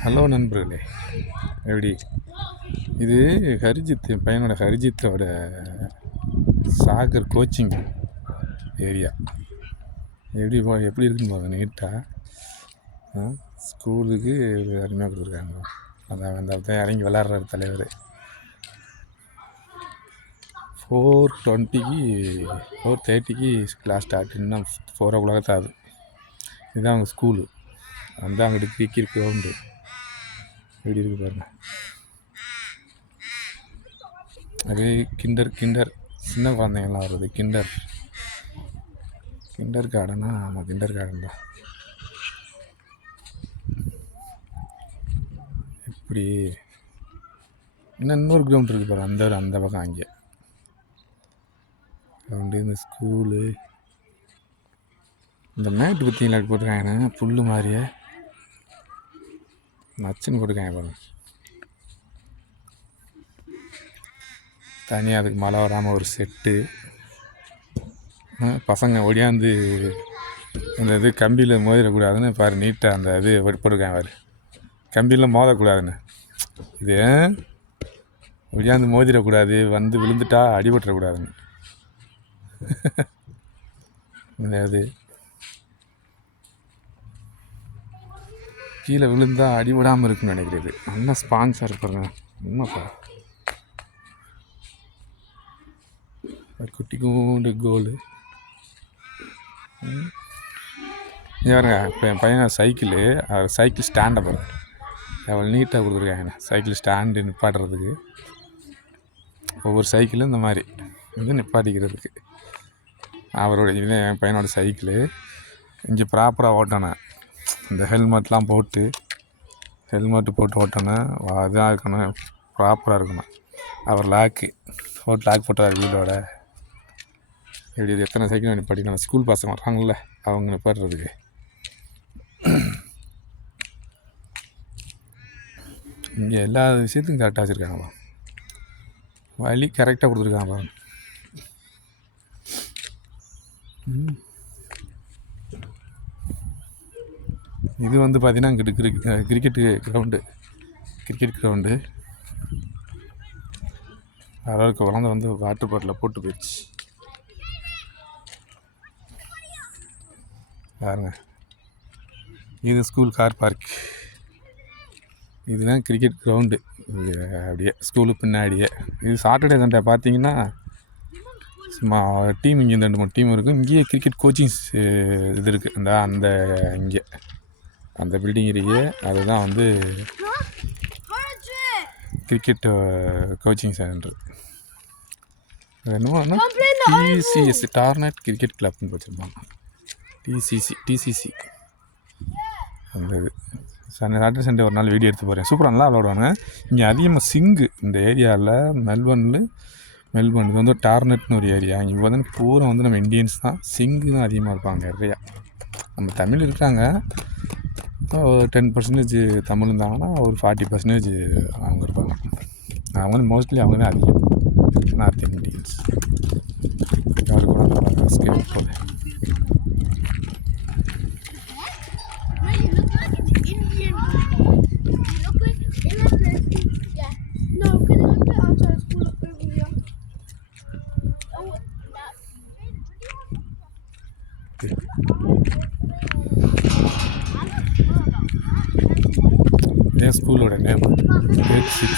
Hello நண்பர்களே, எப்படி இது ஹரிஜித் என் பையனோட ஹரிஜித்தோட சாகர் கோச்சிங் ஏரியா எப்படி இருக்குன்னு பாருங்க. நீட்டாக ஸ்கூலுக்கு அருமையாக கொடுத்துருக்காங்க. அதான் தான் இறங்கி விளாட்றாரு தலைவர். 4:30க்கு கிளாஸ் ஸ்டார்ட். இன்னும் 4 o'clock தான் ஆகுது. இதுதான் அவங்க ஸ்கூலு. வந்து அங்கிட்டு கிரிக்கெட் கிரவுண்டு எப்படி இருக்கு பாருங்க. அது கிண்டர் சின்ன குழந்தைங்கள்லாம் வருது. கிண்டர் கார்டனா? ஆமாம், கிண்டர் கார்டன் தான். இப்படி இன்னொரு கிரவுண்ட் இருக்குது பாரு, அந்த பக்கம் அங்கே கிரவுண்டு. இந்த ஸ்கூலு, இந்த மேட்டு பற்றிங்களா போட்டிருக்காங்க, புல் மாதிரியே நச்சுன்னு போட்டிருக்காங்க பாருங்க. தனியாக அதுக்கு மழை வராமல் ஒரு செட்டு. பசங்க ஒடியாந்து அந்த இது கம்பியில் மோதிடக்கூடாதுன்னு பாரு, நீட்டாக அந்த இது போட்டிருக்காங்க பாரு, கம்பியில் மோதக்கூடாதுன்னு. இது ஒடியாந்து மோதிடக்கூடாது, வந்து விழுந்துட்டா அடிபட்டுறக்கூடாதுன்னு. அது கீழே விழுந்தா அடிபடாமல் இருக்குன்னு நினைக்கிறது. நல்லா ஸ்பான்சர் பாருங்க. உண்மைப்பா, குட்டி கூண்டு கோலு. பாருங்க, இப்போ என் பையன் சைக்கிள் ஸ்டாண்டை பாருங்க, எவ்வளோ நீட்டாக கொடுத்துருக்காங்க. சைக்கிள் ஸ்டாண்டு நிப்பாட்டுறதுக்கு, ஒவ்வொரு சைக்கிளும் இந்த மாதிரி வந்து நிப்பாட்டிக்கிறதுக்கு. என் பையனோட சைக்கிளு இங்கே ப்ராப்பராக ஓட்டணும். இந்த ஹெல்மெட்டு போட்டு ஓட்டணும். இதாக இருக்கணும், ப்ராப்பராக இருக்கணும். அவர் லாக் போட்டார் வீடோட. எப்படி எத்தனை சைக்கிள் நிப்பாட்டிக்கலாம். ஸ்கூல் பசங்க வர்றாங்கள்ல, அவங்க நிப்பாட்டுறதுக்கு. இங்கே எல்லா விஷயத்துக்கும் கரெக்டாக வச்சுருக்காங்கப்பா. வழி கரெக்டாக கொடுத்துருக்காங்க பாருங்க. இது வந்து பார்த்தீங்கன்னா இங்கிட்டு கிரிக்கெட் கிரவுண்டு. அளவுக்கு குழந்தை வந்து வாட்டர் பாட்டில் போட்டு போயிடுச்சு பாருங்க. இது ஸ்கூல் கார் பார்க். இதுதான் கிரிக்கெட் கிரவுண்டு. அப்படியே ஸ்கூலு பின்னாடியே. இது சாட்டர்டே சண்டே பார்த்தீங்கன்னா சும்மா டீம் இங்கே 2-3 டீம் இருக்கும். இங்கேயே கிரிக்கெட் கோச்சிங்ஸ் இது இருக்குது. அந்த இங்கே அந்த பில்டிங் இருக்கு. அதுதான் வந்து கிரிக்கெட் கோச்சிங் சென்டர். என்னமோ டிசிஎஸ் டார்னட் கிரிக்கெட் கிளப்னு வச்சுருப்பாங்க. டிசிசி அந்த இது. சாட்டர்டே சண்டே ஒரு நாள் வீடியோ எடுத்து போகிறேன். சூப்பராக நல்லா விளாடுவாங்க. இங்கே அதிகமாக சிங்கு இந்த ஏரியாவில் மெல்பர்ன் இது வந்து டார்னட்னு ஒரு ஏரியா. இங்கே வந்து பூரா வந்து நம்ம இந்தியன்ஸ் தான். சிங்கு தான் அதிகமாக இருப்பாங்க நிறையா. நம்ம தமிழ் இருக்காங்க, 10% தமிழ் இருந்தாங்கன்னா ஒரு 40% அவங்க இருப்பாங்க. அவங்க வந்து மோஸ்ட்லி அவங்க தான் அதிகம் நார்த் இந்தியன்ஸ். அவருக்கு கூட ஸ்கில் போகுது. ஸ்கூலோட நேம் Grade 6.